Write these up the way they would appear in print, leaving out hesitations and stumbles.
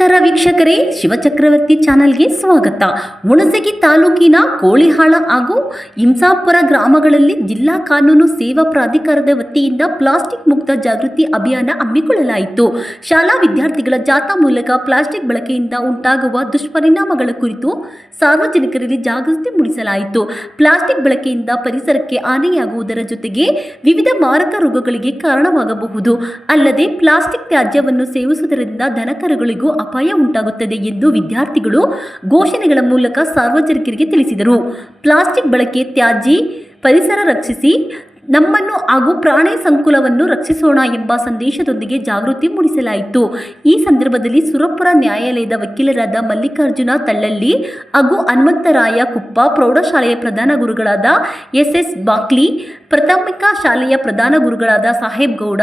ನಮಸ್ಕಾರ ವೀಕ್ಷಕರೇ, ಶಿವಚಕ್ರವರ್ತಿ ಚಾನಲ್ಗೆ ಸ್ವಾಗತ. ಹುಣಸಗಿ ತಾಲೂಕಿನ ಕೋಳಿಹಾಳ ಹಾಗೂ ಇಂಸಾಪುರ ಗ್ರಾಮಗಳಲ್ಲಿ ಜಿಲ್ಲಾ ಕಾನೂನು ಸೇವಾ ಪ್ರಾಧಿಕಾರದ ವತಿಯಿಂದ ಪ್ಲಾಸ್ಟಿಕ್ ಮುಕ್ತ ಜಾಗೃತಿ ಅಭಿಯಾನ ಹಮ್ಮಿಕೊಳ್ಳಲಾಯಿತು. ಶಾಲಾ ವಿದ್ಯಾರ್ಥಿಗಳ ಜಾಥಾ ಮೂಲಕ ಪ್ಲಾಸ್ಟಿಕ್ ಬಳಕೆಯಿಂದ ಉಂಟಾಗುವ ದುಷ್ಪರಿಣಾಮಗಳ ಕುರಿತು ಸಾರ್ವಜನಿಕರಲ್ಲಿ ಜಾಗೃತಿ ಮೂಡಿಸಲಾಯಿತು. ಪ್ಲಾಸ್ಟಿಕ್ ಬಳಕೆಯಿಂದ ಪರಿಸರಕ್ಕೆ ಹಾನಿಯಾಗುವುದರ ಜೊತೆಗೆ ವಿವಿಧ ಮಾರಕ ರೋಗಗಳಿಗೆ ಕಾರಣವಾಗಬಹುದು. ಅಲ್ಲದೆ ಪ್ಲಾಸ್ಟಿಕ್ ತ್ಯಾಜ್ಯವನ್ನು ಸೇವಿಸುವುದರಿಂದ ದನಕರುಗಳಿಗೂ ಅಪಾಯ ಉಂಟಾಗುತ್ತದೆ ಎಂದು ವಿದ್ಯಾರ್ಥಿಗಳು ಘೋಷಣೆಗಳ ಮೂಲಕ ಸಾರ್ವಜನಿಕರಿಗೆ ತಿಳಿಸಿದರು. ಪ್ಲಾಸ್ಟಿಕ್ ಬಳಕೆ ತ್ಯಾಜ್ಯ, ಪರಿಸರ ರಕ್ಷಿಸಿ, ನಮ್ಮನ್ನು ಹಾಗೂ ಪ್ರಾಣಿ ಸಂಕುಲವನ್ನು ರಕ್ಷಿಸೋಣ ಎಂಬ ಸಂದೇಶದೊಂದಿಗೆ ಜಾಗೃತಿ ಮೂಡಿಸಲಾಯಿತು. ಈ ಸಂದರ್ಭದಲ್ಲಿ ಸುರಪುರ ನ್ಯಾಯಾಲಯದ ವಕೀಲರಾದ ಮಲ್ಲಿಕಾರ್ಜುನ ತಳ್ಳಳ್ಳಿ ಹಾಗೂ ಹನುಮಂತರಾಯ ಕುಪ್ಪ, ಪ್ರೌಢಶಾಲೆಯ ಪ್ರಧಾನ ಗುರುಗಳಾದ ಎಸ್ ಬಾಕ್ಲಿ, ಪ್ರಾಥಮಿಕ ಶಾಲೆಯ ಪ್ರಧಾನ ಗುರುಗಳಾದ ಸಾಹೇಬ್ ಗೌಡ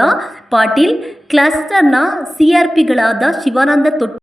ಪಾಟೀಲ್, ಕ್ಲಸ್ಟರ್ನ ಸಿಆರ್ಪಿಗಳಾದ ಶಿವಾನಂದ ತೊಟ್ಟಿ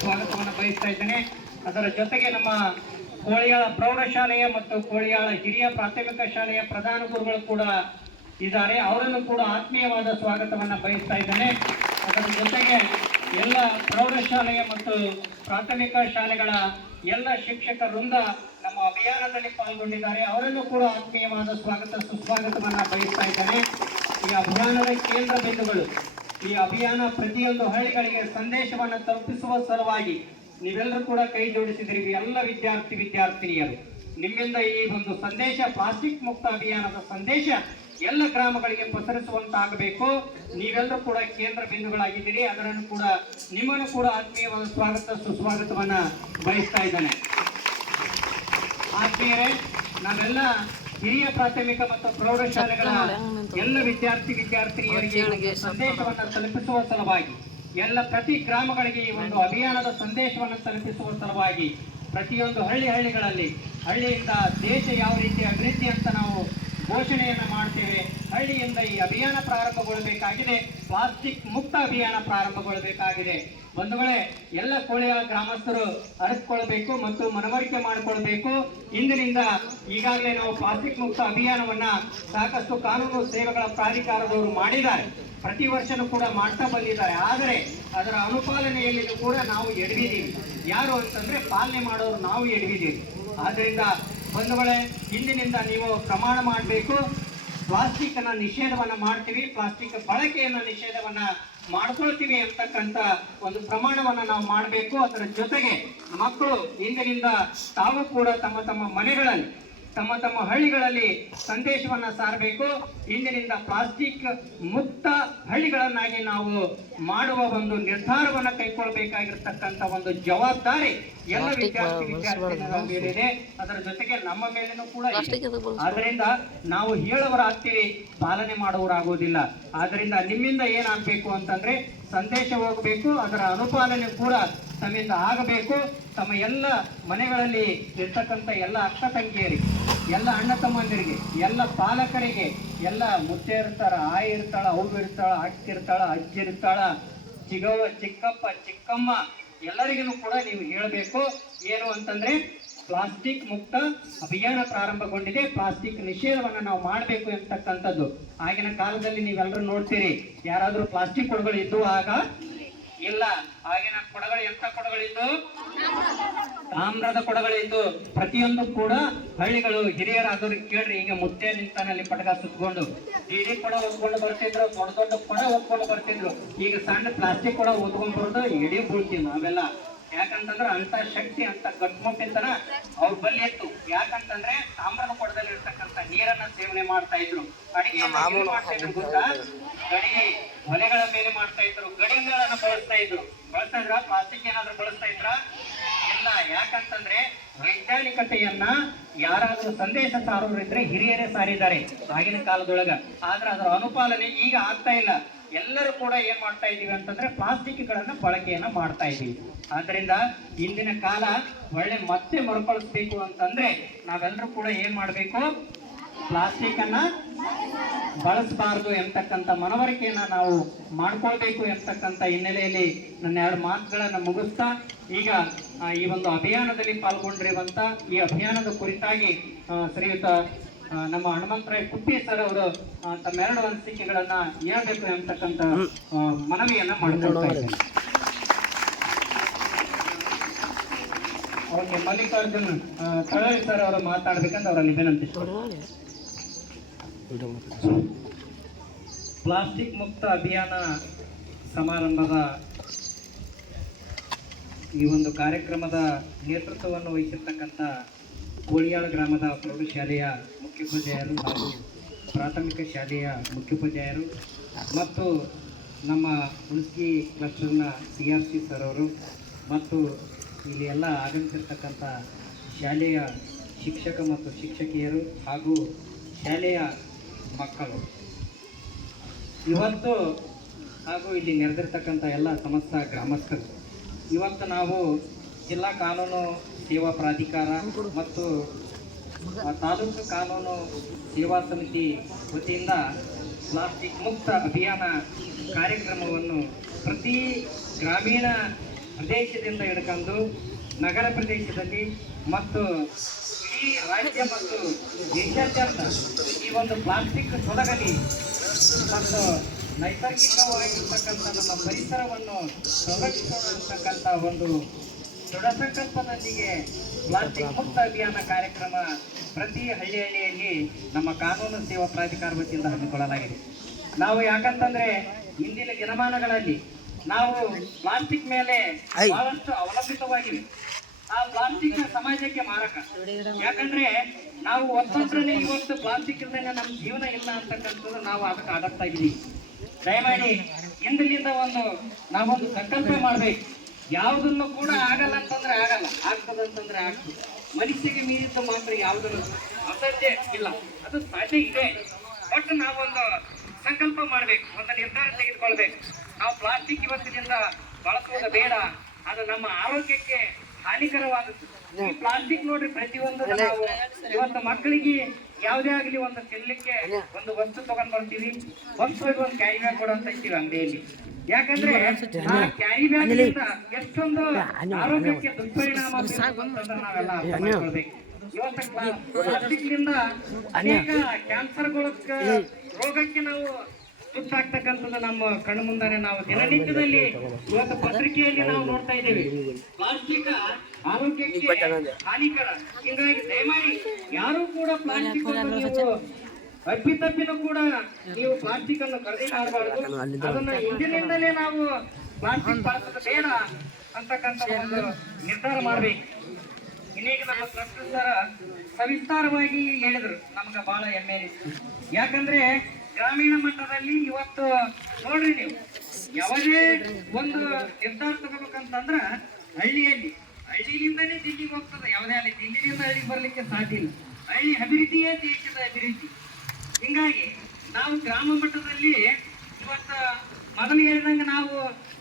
ಸ್ವಾಗತವನ್ನು ಬಯಸ್ತಾ ಇದ್ದೇನೆ. ಅದರ ಜೊತೆಗೆ ನಮ್ಮ ಕೋಳಿಯಾಳ ಪ್ರೌಢಶಾಲೆಯ ಮತ್ತು ಕೋಳಿಯಾಳ ಹಿರಿಯ ಪ್ರಾಥಮಿಕ ಶಾಲೆಯ ಪ್ರಧಾನ ಗುರುಗಳು ಕೂಡ ಇದ್ದಾರೆ. ಅವರನ್ನು ಕೂಡ ಆತ್ಮೀಯವಾದ ಸ್ವಾಗತವನ್ನು ಬಯಸ್ತಾ ಇದ್ದೇನೆ. ಅದರ ಜೊತೆಗೆ ಎಲ್ಲ ಪ್ರೌಢಶಾಲೆಯ ಮತ್ತು ಪ್ರಾಥಮಿಕ ಶಾಲೆಗಳ ಎಲ್ಲ ಶಿಕ್ಷಕ ವೃಂದ ನಮ್ಮ ಅಭಿಯಾನದಲ್ಲಿ ಪಾಲ್ಗೊಂಡಿದ್ದಾರೆ. ಅವರನ್ನು ಕೂಡ ಆತ್ಮೀಯವಾದ ಸುಸ್ವಾಗತವನ್ನು ಬಯಸ್ತಾ ಇದ್ದೇನೆ. ಈ ಅಭಿಯಾನದ ಕೇಂದ್ರ ಬಿಂದುಗಳು, ಈ ಅಭಿಯಾನ ಪ್ರತಿಯೊಂದು ಹಳ್ಳಿಗಳಿಗೆ ಸಂದೇಶವನ್ನು ತಲುಪಿಸುವ ಸಲುವಾಗಿ ನೀವೆಲ್ಲರೂ ಕೂಡ ಕೈ ಜೋಡಿಸಿದ್ರಿ. ಎಲ್ಲ ವಿದ್ಯಾರ್ಥಿನಿಯರು, ನಿಮ್ಮಿಂದ ಈ ಒಂದು ಸಂದೇಶ, ಪ್ಲಾಸ್ಟಿಕ್ ಮುಕ್ತ ಅಭಿಯಾನದ ಸಂದೇಶ ಎಲ್ಲ ಗ್ರಾಮಗಳಿಗೆ ಪಸರಿಸುವಂತಾಗಬೇಕು. ನೀವೆಲ್ಲರೂ ಕೂಡ ಕೇಂದ್ರ ಬಿಂದುಗಳಾಗಿದ್ದೀರಿ. ಅದನ್ನು ಕೂಡ ನಿಮ್ಮನ್ನು ಕೂಡ ಆತ್ಮೀಯವಾದ ಸುಸ್ವಾಗತವನ್ನ ಬಯಸ್ತಾ ಇದ್ದೇನೆ. ಆತ್ಮೀಯರೇ, ನಾವೆಲ್ಲ ಹಿರಿಯ ಪ್ರಾಥಮಿಕ ಮತ್ತು ಪ್ರೌಢಶಾಲೆಗಳ ಎಲ್ಲ ವಿದ್ಯಾರ್ಥಿನಿಯರಿಗೆ ಸಂದೇಶವನ್ನು ತಲುಪಿಸುವ ಸಲುವಾಗಿ, ಎಲ್ಲ ಪ್ರತಿ ಗ್ರಾಮಗಳಿಗೆ ಈ ಒಂದು ಅಭಿಯಾನದ ಸಂದೇಶವನ್ನು ತಲುಪಿಸುವ ಸಲುವಾಗಿ ಪ್ರತಿಯೊಂದು ಹಳ್ಳಿಗಳಲ್ಲಿ ಹಳ್ಳಿಯಿಂದ ದೇಶ ಯಾವ ರೀತಿ ಅಭಿವೃದ್ಧಿ ಅಂತ ನಾವು ಘೋಷಣೆಯನ್ನು ಮಾಡ್ತೇವೆ. ಹಳ್ಳಿಯಿಂದ ಈ ಅಭಿಯಾನ ಪ್ರಾರಂಭಗೊಳ್ಳಬೇಕಾಗಿದೆ. ಪ್ಲಾಸ್ಟಿಕ್ ಮುಕ್ತ ಅಭಿಯಾನ ಪ್ರಾರಂಭಗೊಳ್ಳಬೇಕಾಗಿದೆ. ಬಂಧುಗಳೇ, ಎಲ್ಲ ಕೋಳಿಯಾಳ ಗ್ರಾಮಸ್ಥರು ಅರಿತುಕೊಳ್ಬೇಕು ಮತ್ತು ಮನವರಿಕೆ ಮಾಡಿಕೊಳ್ಬೇಕು. ಇಂದಿನಿಂದ ಈಗಾಗಲೇ ನಾವು ಪ್ಲಾಸ್ಟಿಕ್ ಮುಕ್ತ ಅಭಿಯಾನವನ್ನ ಸಾಕಷ್ಟು ಕಾನೂನು ಸೇವೆಗಳ ಪ್ರಾಧಿಕಾರದವರು ಮಾಡಿದ್ದಾರೆ. ಪ್ರತಿ ವರ್ಷನೂ ಕೂಡ ಮಾಡ್ತಾ ಬಂದಿದ್ದಾರೆ. ಆದರೆ ಅದರ ಅನುಪಾಲನೆಯಲ್ಲಿ ಕೂಡ ನಾವು ಎಡವಿದ್ದೀವಿ. ಯಾರು ಅಂತಂದ್ರೆ ಪಾಲನೆ ಮಾಡೋರು ನಾವು ಎಡವಿದ್ದೀವಿ. ಆದ್ದರಿಂದ ಬಂಧುಗಳೇ, ಇಂದಿನಿಂದ ನೀವು ಪ್ರಮಾಣ ಮಾಡಬೇಕು. ಪ್ಲಾಸ್ಟಿಕ್ ಅನ್ನ ನಿಷೇಧವನ್ನ ಮಾಡ್ತೀವಿ, ಪ್ಲಾಸ್ಟಿಕ್ ಬಳಕೆಯನ್ನ ನಿಷೇಧವನ್ನ ಮಾಡ್ಕೊಳ್ತೀವಿ ಅಂತಕ್ಕಂಥ ಒಂದು ಪ್ರಮಾಣವನ್ನ ನಾವು ಮಾಡಬೇಕು. ಅದರ ಜೊತೆಗೆ ಮಕ್ಕಳು ಇಂದಿನಿಂದ ತಾವು ಕೂಡ ತಮ್ಮ ಮನೆಗಳಲ್ಲಿ, ತಮ್ಮ ಹಳ್ಳಿಗಳಲ್ಲಿ ಸಂದೇಶವನ್ನ ಸಾರಬೇಕು. ಇಂದಿನಿಂದ ಪ್ಲಾಸ್ಟಿಕ್ ಮುಕ್ತ ಹಳ್ಳಿಗಳನ್ನಾಗಿ ನಾವು ಮಾಡುವ ಒಂದು ನಿರ್ಧಾರವನ್ನ ಕೈಗೊಳ್ಳಬೇಕಾಗಿರ್ತಕ್ಕಂಥ ಒಂದು ಜವಾಬ್ದಾರಿ ಎಲ್ಲ ವಿದ್ಯಾರ್ಥಿಗಳ ಮೇಲಿದೆ. ಅದರ ಜೊತೆಗೆ ನಮ್ಮ ಮೇಲೇನೂ ಕೂಡ ಇದೆ. ಆದ್ರಿಂದ ನಾವು ಹೇಳುವರಾಗ್ತೀವಿ, ಪಾಲನೆ ಮಾಡುವರಾಗೋದಿಲ್ಲ. ಆದ್ರಿಂದ ನಿಮ್ಮಿಂದ ಏನಾಗಬೇಕು ಅಂತಂದ್ರೆ ಸಂದೇಶ ಹೋಗಬೇಕು, ಅದರ ಅನುಪಾಲನೆ ಕೂಡ ತಮ್ಮಿಂದ ಆಗಬೇಕು. ತಮ್ಮ ಎಲ್ಲ ಮನೆಗಳಲ್ಲಿ ಇರ್ತಕ್ಕಂಥ ಎಲ್ಲ ಅಕ್ಕ ತಂಗಿಯರಿಗೆ, ಎಲ್ಲ ಅಣ್ಣ ತಮ್ಮಂದಿರಿಗೆ, ಎಲ್ಲ ಪಾಲಕರಿಗೆ, ಎಲ್ಲ ಮುತ್ತೆ ಇರ್ತಾರ, ಆಯಿ ಇರ್ತಾಳ, ಅವ್ವ ಇರ್ತಾಳ, ಅಕ್ಕ ಇರ್ತಾಳ, ಅಜ್ಜಿ ಇರ್ತಾಳ, ಚಿಕ್ಕಪ್ಪ ಚಿಕ್ಕಮ್ಮ, ಎಲ್ಲರಿಗೂ ಕೂಡ ನೀವು ಹೇಳಬೇಕು. ಏನು ಅಂತಂದ್ರೆ ಪ್ಲಾಸ್ಟಿಕ್ ಮುಕ್ತ ಅಭಿಯಾನ ಪ್ರಾರಂಭಗೊಂಡಿದೆ, ಪ್ಲಾಸ್ಟಿಕ್ ನಿಷೇಧವನ್ನ ನಾವು ಮಾಡಬೇಕು ಎಂತಕ್ಕಂಥದ್ದು. ಆಗಿನ ಕಾಲದಲ್ಲಿ ನೀವೆಲ್ಲರೂ ನೋಡ್ತೀರಿ, ಯಾರಾದ್ರೂ ಪ್ಲಾಸ್ಟಿಕ್ ಕೊಡಗಳು ಇದ್ದು ಆಗ ಇಲ್ಲ. ಆಗಿನ ಕೊಡಗಳು ಎಂತ ಕೊಡಗಳಿದ್ದು? ತಾಮ್ರದ ಕೊಡಗಳಿದ್ದು. ಪ್ರತಿಯೊಂದು ಕೂಡ ಹಳ್ಳಿಗಳು ಹಿರಿಯರಾದವ್ರಿಗೆ ಕೇಳ್ರಿ, ಈಗ ಮುತ್ತೆ ನಿಂತಾನಲ್ಲಿ ಪಟಕ ಸುತ್ಕೊಂಡು ಇಡೀ ಕೊಡ ಹೊತ್ಕೊಂಡು ಬರ್ತಿದ್ರು, ದೊಡ್ಡ ಕೊಡ ಹೊತ್ಕೊಂಡು ಬರ್ತಿದ್ರು. ಈಗ ಸಣ್ಣ ಪ್ಲಾಸ್ಟಿಕ್ ಕೊಡ ಹೊತ್ಕೊಂಡ್ ಬರೋದು ಇಡೀ ಬೀಳ್ತೀವಿ ನಾವೆಲ್ಲ. ಯಾಕಂತಂದ್ರೆ ಅಂತ ಶಕ್ತಿ ಅಂತ ಗಟ್ಮುಟ್ಟಿತನ ಅವ್ರ ಬಲ್ಲಿ ಇತ್ತು. ಯಾಕಂತಂದ್ರೆ ತಾಮ್ರದ ಕೊಡದಲ್ಲಿ ಇರ್ತಕ್ಕಂಥ ನೀರನ್ನ ಸೇವನೆ ಮಾಡ್ತಾ ಇದ್ರು. ಅಡಿಗೆ ಮಾಡ್ತಾ ಇದ್ರು ಗೊತ್ತಾ? ಗಡಿಗೆ ಒಲೆಗಳ ಮೇಲೆ ಮಾಡ್ತಾ ಇದ್ರು, ಗಡಿಗಳನ್ನ ಬಳಸ್ತಾ ಇದ್ರು. ಬಳಸ್ತಾ ಇದ್ರ ಪ್ಲಾಸ್ಟಿಕ್ ಏನಾದ್ರು ಬಳಸ್ತಾ ಇದ್ರ? ಇಲ್ಲ. ಯಾಕಂತಂದ್ರೆ ವೈಜ್ಞಾನಿಕತೆಯನ್ನ ಯಾರಾದ್ರೂ ಸಂದೇಶ ಸಾರೋರಿದ್ರೆ ಹಿರಿಯರೇ ಸಾರಿದ್ದಾರೆ ಆಗಿನ ಕಾಲದೊಳಗ. ಆದ್ರೆ ಅದರ ಅನುಪಾಲನೆ ಈಗ ಆಗ್ತಾ ಇಲ್ಲ. ಎಲ್ಲರೂ ಕೂಡ ಏನ್ ಮಾಡ್ತಾ ಇದೀವಿ ಅಂತಂದ್ರೆ ಪ್ಲಾಸ್ಟಿಕ್ ಗಳನ್ನ ಬಳಕೆಯನ್ನ ಮಾಡ್ತಾ ಇದೀವಿ. ಆದ್ರಿಂದ ಇಂದಿನ ಕಾಲ ಒಳ್ಳೆ ಮತ್ತೆ ಮರುಕಳಿಸ್ಬೇಕು ಅಂತಂದ್ರೆ ನಾವೆಲ್ಲರೂ ಕೂಡ ಏನ್ ಮಾಡ್ಬೇಕು? ಪ್ಲಾಸ್ಟಿಕ್ ಅನ್ನ ಬಳಸಬಾರದು ಎಂತಕ್ಕಂಥ ಮನವರಿಕೆಯನ್ನ ನಾವು ಮಾಡ್ಕೊಳ್ಬೇಕು ಎಂತಕ್ಕಂಥ ಹಿನ್ನೆಲೆಯಲ್ಲಿ ನನ್ನ 2 ಮಾತುಗಳನ್ನ ಮುಗಿಸ್ತಾ ಈಗ ಈ ಒಂದು ಅಭಿಯಾನದಲ್ಲಿ ಪಾಲ್ಗೊಂಡಿರುವಂತ ಈ ಅಭಿಯಾನದ ಕುರಿತಾಗಿ ಶ್ರೀಯುತ ನಮ್ಮ ಹನುಮಂತರಾಯ ಕುಪ್ಪಿ ಸರ್ ಅವರು ತಮ್ಮ 2 ಅನಿಸಿಕೆಗಳನ್ನ ಹೇಳ್ಬೇಕು ಎಂತಕ್ಕಂಥ ಮನವಿಯನ್ನ ಮಾಡ್ಕೊಳ್ತಾ ಇದ್ದಾರೆ. ಓಕೆ, ಮಲ್ಲಿಕಾರ್ಜುನ್ ತಳಳಿ ಸರ್ ಅವರು ಮಾತಾಡ್ಬೇಕಂತ ಅವರಲ್ಲಿ ವಿನಂತಿಸ್ತಾರೆ. ಪ್ಲಾಸ್ಟಿಕ್ ಮುಕ್ತ ಅಭಿಯಾನ ಸಮಾರಂಭದ ಈ ಒಂದು ಕಾರ್ಯಕ್ರಮದ ನೇತೃತ್ವವನ್ನು ವಹಿಸಿರ್ತಕ್ಕಂಥ ಕೋಳಿಯಾಳ ಗ್ರಾಮದ ಪ್ರೌಢಶಾಲೆಯ ಮುಖ್ಯೋಪಾಧ್ಯಾಯರು ಹಾಗೂ ಪ್ರಾಥಮಿಕ ಶಾಲೆಯ ಮುಖ್ಯೋಪಾಧ್ಯಾಯರು ಮತ್ತು ನಮ್ಮ ಹುಣಸಗಿ ಕ್ಲಸ್ಟರ್ನ CRC ಸರ್ ಅವರು ಮತ್ತು ಇಲ್ಲಿ ಎಲ್ಲ ಆಗಮಿಸಿರ್ತಕ್ಕಂಥ ಶಾಲೆಯ ಶಿಕ್ಷಕ ಮತ್ತು ಶಿಕ್ಷಕಿಯರು ಹಾಗೂ ಶಾಲೆಯ ಮಕ್ಕಳು ಇವತ್ತು ಹಾಗೂ ಇಲ್ಲಿ ನೆರೆದಿರ್ತಕ್ಕಂಥ ಎಲ್ಲ ಸಮಸ್ತ ಗ್ರಾಮಸ್ಥರು, ಇವತ್ತು ನಾವು ಜಿಲ್ಲಾ ಕಾನೂನು ಸೇವಾ ಪ್ರಾಧಿಕಾರ ಮತ್ತು ತಾಲೂಕು ಕಾನೂನು ಸೇವಾ ಸಮಿತಿ ವತಿಯಿಂದ ಪ್ಲಾಸ್ಟಿಕ್ ಮುಕ್ತ ಅಭಿಯಾನ ಕಾರ್ಯಕ್ರಮವನ್ನು ಪ್ರತಿ ಗ್ರಾಮೀಣ ಪ್ರದೇಶದಿಂದ ಹಿಡ್ಕೊಂಡು ನಗರ ಪ್ರದೇಶದಲ್ಲಿ ಮತ್ತು ಇಡೀ ರಾಜ್ಯ ಮತ್ತು ದೇಶಾದ್ಯಂತ ಈ ಒಂದು ಪ್ಲಾಸ್ಟಿಕ್ ತೊಲಗಲಿ ಮತ್ತು ನೈಸರ್ಗಿಕವಾಗಿರ್ತಕ್ಕಂಥ ನಮ್ಮ ಪರಿಸರವನ್ನು ಸಂರಕ್ಷಿಸತಕ್ಕಂಥ ಒಂದು ದೃಢ ಸಂಕಲ್ಪದೊಂದಿಗೆ ಪ್ಲಾಸ್ಟಿಕ್ ಮುಕ್ತ ಅಭಿಯಾನ ಕಾರ್ಯಕ್ರಮ ಪ್ರತಿ ಹಳ್ಳಿಯಲ್ಲಿ ನಮ್ಮ ಕಾನೂನು ಸೇವಾ ಪ್ರಾಧಿಕಾರ ವತಿಯಿಂದ ಹಮ್ಮಿಕೊಳ್ಳಲಾಗಿದೆ. ನಾವು ಯಾಕಂತಂದ್ರೆ ಇಂದಿನ ದಿನಮಾನಗಳಲ್ಲಿ ನಾವು ಪ್ಲಾಸ್ಟಿಕ್ ಮೇಲೆ ಬಹಳಷ್ಟು ಅವಲಂಬಿತವಾಗಿವೆ. ಆ ಪ್ಲಾಸ್ಟಿಕ್ ಸಮಾಜಕ್ಕೆ ಮಾರಕ. ಯಾಕಂದ್ರೆ ನಾವು ಒತ್ತೊಂದ್ರಲ್ಲಿ ಇವತ್ತು ಪ್ಲಾಸ್ಟಿಕ್ ಇಲ್ದೇನೆ ನಮ್ಮ ಜೀವನ ಇಲ್ಲ ಅಂತಕ್ಕಂಥದ್ದು ನಾವು ಅದಕ್ಕೆ ಅಡಾಪ್ಟ್ ಆಗಿದ್ದೀವಿ. ದಯಮಾಡಿ ಇಂದಿನಿಂದ ನಾವೊಂದು ಸಂಕಲ್ಪ ಮಾಡ್ಬೇಕು. ಯಾವುದನ್ನು ಕೂಡ ಆಗಲ್ಲ ಅಂತಂದ್ರೆ ಆಗಲ್ಲ, ಆಗ್ತದಂತಂದ್ರೆ ಆಗ್ತದೆ. ಮನುಷ್ಯಗೆ ಮೀರಿದ್ದು ಮಾತ್ರ ಯಾವುದನ್ನು ಅಸಾಧ್ಯ ಇಲ್ಲ, ಅದು ಸಾಧ್ಯ ಇದೆ. ಬಟ್ ನಾವೊಂದು ಸಂಕಲ್ಪ ಮಾಡ್ಬೇಕು, ಒಂದು ನಿರ್ಧಾರ ತೆಗೆದುಕೊಳ್ಬೇಕು. ನಾವು ಪ್ಲಾಸ್ಟಿಕ್ ಇವತ್ತಿನಿಂದ ಬಳಸುವುದು ಬೇಡ, ಅದು ನಮ್ಮ ಆರೋಗ್ಯಕ್ಕೆ ಹಾನಿಕರವಾಗುತ್ತೆ. ಈ ಪ್ಲಾಸ್ಟಿಕ್ ನೋಡ್ರಿ, ಪ್ರತಿಯೊಂದು ನಾವು ಇವತ್ತು ಮಕ್ಕಳಿಗೆ ಯಾವುದೇ ಆಗಲಿ ಒಂದು ತಿನ್ಲಿಕ್ಕೆ ಒಂದು ವಸ್ತು ತಗೊಂಡ್ ಬರ್ತೀವಿ, ಒಂದು ಕ್ಯಾರಿ ಬ್ಯಾಗ್ ಕೊಡು ಅಂತ ಇರ್ತೀವಿ ಅಂಗಡಿಯಲ್ಲಿ. ಯಾಕಂದ್ರೆ ಆ ಕ್ಯಾರಿ ಬ್ಯಾಗ್ ಎಷ್ಟೊಂದು ಆರೋಗ್ಯಕ್ಕೆ ದುಷ್ಪರಿಣಾಮ ಬೀರುತ್ತಂದ್ರೆ ನಾವೆಲ್ಲ ಅರ್ಥ ಮಾಡ್ಕೊಳ್ಬೇಕು. ಇವತ್ತು ಪ್ಲಾಸ್ಟಿಕ್ ನಿಂದ ಅನೇಕ ಕ್ಯಾನ್ಸರ್ಗಳ ರೋಗಕ್ಕೆ ನಾವು ತುತ್ತಾಗ್ತಕ್ಕಂಥದ್ದು ನಮ್ಮ ಕಣ್ಣು ಮುಂದಾನೆ ನಾವು ದಿನನಿತ್ಯದಲ್ಲಿ ಇವತ್ತು ಪತ್ರಿಕೆಯಲ್ಲಿ ನಾವು ನೋಡ್ತಾ ಇದ್ದೇವೆ. ಪ್ಲಾಸ್ಟಿಕ್ ಆರೋಗ್ಯಕ್ಕೆ ಹಾನಿಕರ. ಹೀಗಾಗಿ ದಯಮಾಡಿ ಯಾರು ಕೂಡ ಪ್ಲಾಸ್ಟಿಕ್ ನೀವು ಅಪ್ಪಿತಪ್ಪಿನೂ ಕೂಡ ನೀವು ಪ್ಲಾಸ್ಟಿಕ್ ಅನ್ನು ಖರೀದಿ ಮಾಡಬಾರ್ದು. ಅದನ್ನ ಇಂದಿನಿಂದಲೇ ನಾವು ಪ್ಲಾಸ್ಟಿಕ್ ಬಳಸೋದು ಬೇಡ ಅಂತಕ್ಕಂಥ ಒಂದು ನಿರ್ಧಾರ ಮಾಡ್ಬೇಕು. ಇನ್ನೀಗ ನಮ್ಮ ಕ್ಲಸ್ಟರ್ ಸರ್ ಸವಿಸ್ತಾರವಾಗಿ ಹೇಳಿದ್ರು, ನಮ್ಗೆ ಬಹಳ ಹೆಮ್ಮೆ ಅನಿಸ್ತು. ಯಾಕಂದ್ರೆ ಗ್ರಾಮೀಣ ಮಟ್ಟದಲ್ಲಿ ಇವತ್ತು ನೋಡ್ರಿ, ನೀವು ಯಾವುದೇ ಒಂದು ನಿರ್ಧಾರ ತಗೋಬೇಕಂತಂದ್ರ ಹಳ್ಳಿಯಿಂದನೇ ದಿಲ್ಲಿಗೆ ಹೋಗ್ತದೆ. ಯಾವುದೇ ಅಲ್ಲಿ ದಿಲ್ಲಿಯಿಂದ ಹಳ್ಳಿಗೆ ಬರ್ಲಿಕ್ಕೆ ಸಾಧ್ಯ ಇಲ್ಲ. ಹಳ್ಳಿ ಅಭಿವೃದ್ಧಿಯೇ ದೇಶದ ಅಭಿವೃದ್ಧಿ. ಹಿಂಗಾಗಿ ನಾವು ಗ್ರಾಮ ಮಟ್ಟದಲ್ಲಿ ಇವತ್ತು ಮೊದಲು ಹೇಳಿದಂಗೆ ನಾವು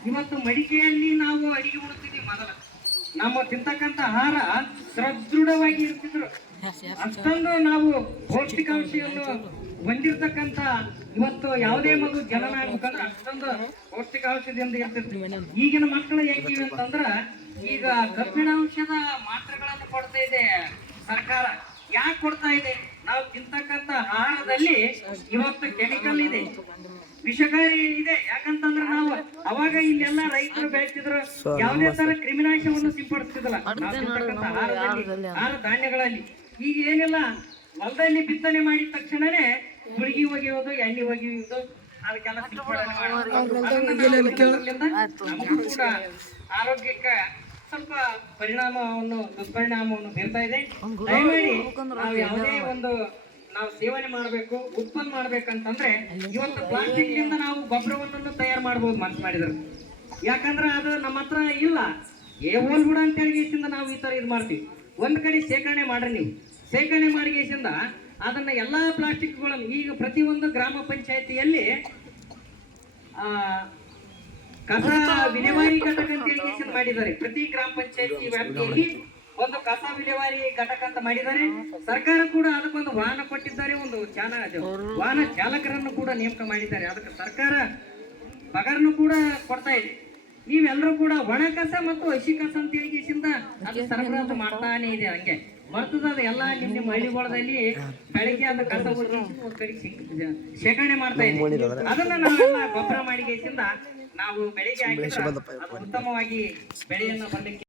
ಇವತ್ತು ಮಡಿಕೆಯಲ್ಲಿ ನಾವು ಅಡಿಗೆ ಉಣ್ತೀವಿ. ಮೊದಲ ನಮ್ಮ ತಿಂತಕ್ಕಂಥ ಆಹಾರ ಸದೃಢವಾಗಿ ಇರ್ತಿದ್ರು. ಅಷ್ಟೊಂದು ನಾವು ಪೌಷ್ಟಿಕಾಂಶವನ್ನು ಹೊಂದಿರತಕ್ಕಂಥ ಇವತ್ತು ಯಾವುದೇ ಮಗು ಜನನ ಆಗ್ಬೇಕಂದ್ರೆ ಅಷ್ಟೊಂದು ಪೌಷ್ಟಿಕಾಂಶದಿಂದ ಇರ್ತಿರ್ತೀವಿ. ಈಗಿನ ಮಕ್ಕಳು ಹೆಂಗಿವೆ ಅಂತಂದ್ರ ಈಗ ಕಬ್ಬಿಣಾಂಶದ ಮಾತ್ರೆಗಳನ್ನು ಕೊಡ್ತಾ ಇದೆ ಸರ್ಕಾರ. ಯಾಕೆ ಕೊಡ್ತಾ ಇದೆ? ನಾವು ತಿಂತಕ್ಕಂಥ ಆಹಾರದಲ್ಲಿ ಇವತ್ತು ಕೆಮಿಕಲ್ ಇದೆ, ವಿಷಕಾರಿ ಇದೆ. ಯಾಕಂತಂದ್ರೆ ನಾವು ಅವಾಗ ಇಲ್ಲೆಲ್ಲ ರೈತರು ಬೆಳೆಸಿದ್ರು, ಯಾವುದೇ ತರ ಕ್ರಿಮಿನಾಶವನ್ನು ಸಿಂಪಡಿಸ್ತಿದ್ದಿಲ್ಲ ನಾವು ತಿಂತಕ್ಕಂಥ ಆಹಾರ ಧಾನ್ಯಗಳಲ್ಲಿ. ಈಗ ಏನಿಲ್ಲ, ಹೊಲದಲ್ಲಿ ಬಿತ್ತನೆ ಮಾಡಿದ ತಕ್ಷಣನೇ ಗುಳಿಗೆ ಒಗೆಯೋದು, ಎಣ್ಣೆ ಒಗೆಯೋದು, ಅದಕ್ಕೆಲ್ಲ ಸಿಂಪಡಣೆ ಮಾಡೋದು. ನಮಗೂ ಕೂಡ ಆರೋಗ್ಯಕ್ಕೆ ಸ್ವಲ್ಪ ದುಷ್ಪರಿಣಾಮವನ್ನು ಬೀರ್ತಾ ಇದೆ. ದಯಮಾಡಿ ನಾವು ಯಾವುದೇ ಒಂದು ನಾವು ಸೇವನೆ ಮಾಡಬೇಕು, ಉತ್ಪನ್ನ ಮಾಡ್ಬೇಕಂತಂದ್ರೆ ಇವತ್ತು ಪ್ಲಾಸ್ಟಿಕ್ ನಿಂದ ನಾವು ಗೊಬ್ಬರವನ್ನು ತಯಾರು ಮಾಡಬಹುದು ಮನ್ಸು ಮಾಡಿದ್ರು. ಯಾಕಂದ್ರೆ ಅದು ನಮ್ಮ ಹತ್ರ ಇಲ್ಲ, ಹೋಲ್ ಬಿಡ ಅಂತ ಹೇಳಿಗೆಸಿಂದ ನಾವು ಈ ತರ ಇದು ಮಾಡ್ತೀವಿ. ಒಂದ್ ಕಡೆ ಶೇಖರಣೆ ಮಾಡ್ರಿ, ನೀವು ಶೇಖರಣೆ ಮಾಡಿಗೆಸಿಂದ ಅದನ್ನ ಎಲ್ಲಾ ಪ್ಲಾಸ್ಟಿಕ್ಗಳನ್ನು ಈಗ ಪ್ರತಿಯೊಂದು ಗ್ರಾಮ ಪಂಚಾಯತಿಯಲ್ಲಿ ಕಸ ವಿಲೇವಾರಿ ಘಟಕ ಅಂತ ಹೇಳಿ ಮಾಡಿದ್ದಾರೆ. ಪ್ರತಿ ಗ್ರಾಮ ಪಂಚಾಯತಿ ವ್ಯಾಪ್ತಿಯಲ್ಲಿ ಒಂದು ಕಸ ವಿಲೇವಾರಿ ಘಟಕ ಅಂತ ಮಾಡಿದ್ದಾರೆ. ಸರ್ಕಾರ ಕೂಡ ಅದಕ್ಕೊಂದು ವಾಹನ ಕೊಟ್ಟಿದ್ದಾರೆ, ಒಂದು ವಾಹನ ಚಾಲಕರನ್ನು ಕೂಡ ನೇಮಕ ಮಾಡಿದ್ದಾರೆ. ಅದಕ್ಕೆ ಸರ್ಕಾರ ಪಗಾರನು ಕೂಡ ಕೊಡ್ತಾ ಇದೆ. ನೀವೆಲ್ಲರೂ ಕೂಡ ಒಣ ಕಸ ಮತ್ತು ಹಸಿ ಕಸ ಅಂತ ಹೇಳಿಸಿಂದ ಅದು ಸರಬರಾಜು ಮಾಡ್ತಾನೆ ಇದೆ. ಹಂಗೆ ಬರ್ತದ ಅದು ಎಲ್ಲ ನಿಮ್ಮ ಹಳ್ಳಿಗಳಲ್ಲಿ ಬೆಳಿಗ್ಗೆ ಅದ ಕಸ ಶೇಖರಣೆ ಮಾಡ್ತಾ ಇದೆ. ಅದನ್ನ ನಾವೆಲ್ಲ ಗೊಬ್ಬರ ಮಾಡಿಗೆಸಿಂದ ನಾವು ಬೆಳಿಗ್ಗೆ ಹಾಕಿದ್ರೆ ಅದು ಉತ್ತಮವಾಗಿ ಬೆಳೆಯನ್ನು ಬರ್ಲಿಕ್ಕೆ